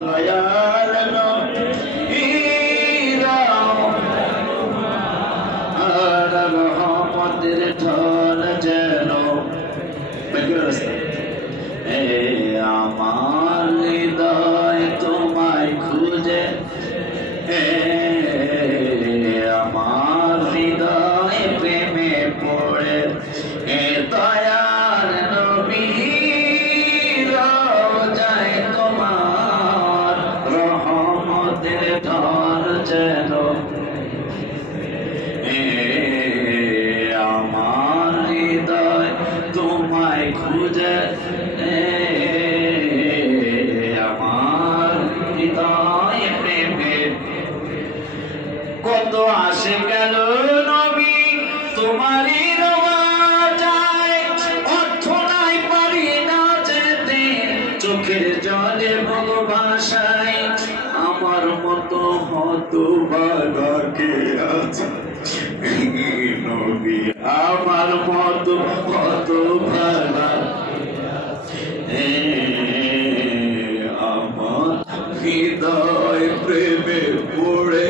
দয়াল নবীরা আর রহমতের ঢল যেন আমার হৃদয় তোমায় খুঁজে, আমার হৃদয় প্রেমে পড়ে, দয়াল নবী রোজায় তোমার রহমতের ঢল যেন, আমার হৃদয় তোমায় খুঁজে, আমার হৃদয় প্রেমে কত আসে গেল নবী তোমারই রওজায়, অর্থ নাই পারি না যেতে, চোখের জলে ভালোবাসায় আমার মতো হতভাগা কে আছে নবী, আমার মতো হতভাগা, আমার হৃদয় প্রেমে পড়ে,